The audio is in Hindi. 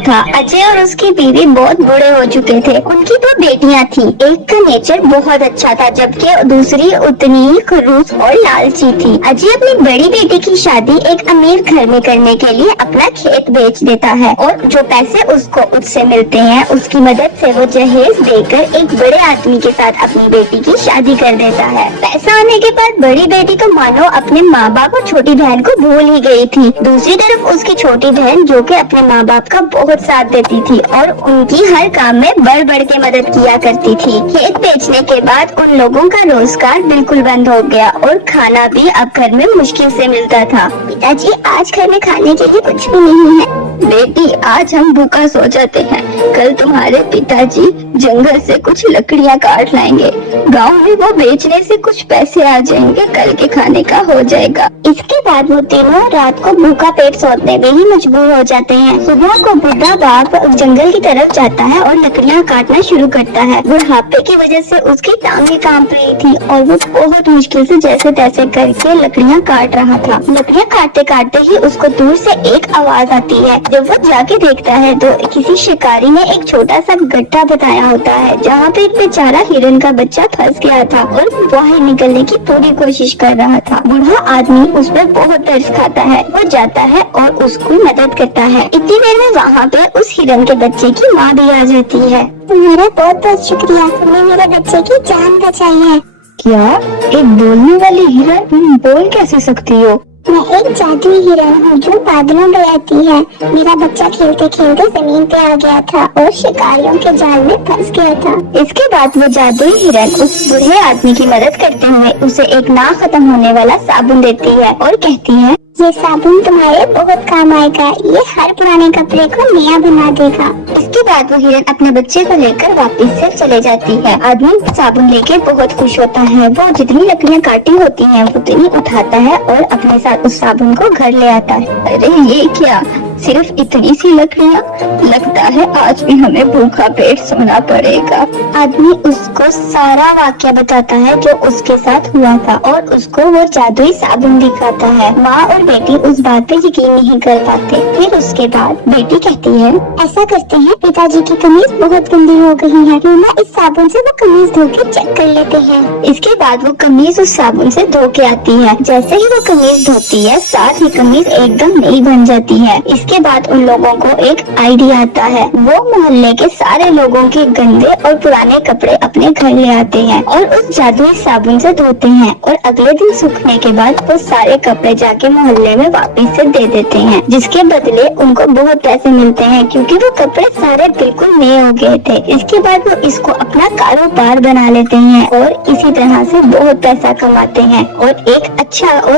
था। अजय और उसकी बीवी बहुत बूढ़े हो चुके थे। उनकी दो बेटियां थी। एक का नेचर बहुत अच्छा था जबकि दूसरी उतनी ही खड़ूस और लालची थी। अजय अपनी बड़ी बेटी की शादी एक अमीर घर में करने के लिए अपना खेत बेच देता है और जो पैसे उसको उससे मिलते हैं उसकी मदद से वो जहेज देकर एक बड़े आदमी के साथ अपनी बेटी की शादी कर देता है। पैसा आने के बाद बड़ी बेटी तो मानो अपने माँ बाप और छोटी बहन को भूल ही गई थी। दूसरी तरफ उसकी छोटी बहन जो कि अपने माँ बाप का बहुत साथ देती थी और उनकी हर काम में बढ़ बढ़ के मदद किया करती थी। खेत बेचने के बाद उन लोगों का रोजगार बिल्कुल बंद हो गया और खाना भी अब घर में मुश्किल से मिलता था। पिताजी, आज घर में खाने के लिए कुछ भी नहीं है। बेटी, आज हम भूखा सो जाते हैं। कल तुम्हारे पिताजी जंगल से कुछ लकड़ियाँ काट लाएंगे। गांव में वो बेचने से कुछ पैसे आ जाएंगे, कल के खाने का हो जाएगा। इसके बाद वो तीनों रात को भूखा पेट सोने में ही मजबूर हो जाते हैं। सुबह को बुढ़ा बाप जंगल की तरफ जाता है और लकड़ियाँ काटना शुरू करता है। बुढ़ापे की वजह से उसकी टांगे कांप रही थी और वो बहुत मुश्किल से जैसे तैसे करके लकड़ियाँ काट रहा था। लकड़ियाँ काटते काटते ही उसको दूर से एक आवाज आती है। जब वो जाके देखता है तो किसी शिकारी ने एक छोटा सा गड्ढा बताया होता है जहाँ पे एक बेचारा हिरन का बच्चा फंस गया था और बाहर निकलने की पूरी कोशिश कर रहा था। बूढ़ा आदमी उस पर बहुत तरस खाता है। वो जाता है और उसको मदद करता है। इतनी देर में वहाँ पे उस हिरन के बच्चे की माँ भी आ जाती है। तुम्हारा बहुत बहुत शुक्रिया, तुमने मेरे बच्चे की जान बचाई है। क्या? एक बोलने वाली हिरन? तुम बोल कैसे सकती हो? मैं एक जादुई हिरन हूँ जो बादलों में रहती है। मेरा बच्चा खेलते खेलते जमीन पे आ गया था और शिकारियों के जाल में फंस गया था। इसके बाद वो जादुई हिरन उस बूढ़े आदमी की मदद करते हुए उसे एक ना खत्म होने वाला साबुन देती है और कहती है, ये साबुन तुम्हारे बहुत काम आएगा। ये हर पुराने कपड़े को नया बना देगा। इसके बाद वो हिरन अपने बच्चे को लेकर वापस से चले जाती है। आदमी साबुन लेके बहुत खुश होता है। वो जितनी लकड़ियाँ काटी होती हैं उतनी उठाता है और अपने साथ उस साबुन को घर ले आता है। अरे ये क्या, सिर्फ इतनी सी लकड़ियाँ? लगता है आज भी हमें भूखा पेट सोना पड़ेगा। आदमी उसको सारा वाक्य बताता है जो उसके साथ हुआ था और उसको वो जादुई साबुन दिखाता है। माँ और बेटी उस बात पे यकीन नहीं कर पाते। फिर उसके बाद बेटी कहती है, ऐसा करते हैं, पिताजी की कमीज बहुत गंदी हो गई है, क्यों ना इस साबुन से वो कमीज धो के चेक कर लेते हैं। इसके बाद वो कमीज उस साबुन से धो के आती है। जैसे ही वो कमीज धोती है साथ ही कमीज एकदम नई बन जाती है। इसके बाद उन लोगों को एक आइडिया आता है। वो मोहल्ले के सारे लोगों के गंदे और पुराने कपड़े अपने घर ले आते हैं और उस जादुई साबुन से धोते हैं और अगले दिन सूखने के बाद वो सारे कपड़े जाके मोहल्ले में वापस से दे देते हैं, जिसके बदले उनको बहुत पैसे मिलते हैं क्योंकि वो कपड़े सारे बिल्कुल नए हो गए थे। इसके बाद वो इसको अपना कारोबार बना लेते हैं और इसी तरह से बहुत पैसा कमाते हैं और एक अच्छा और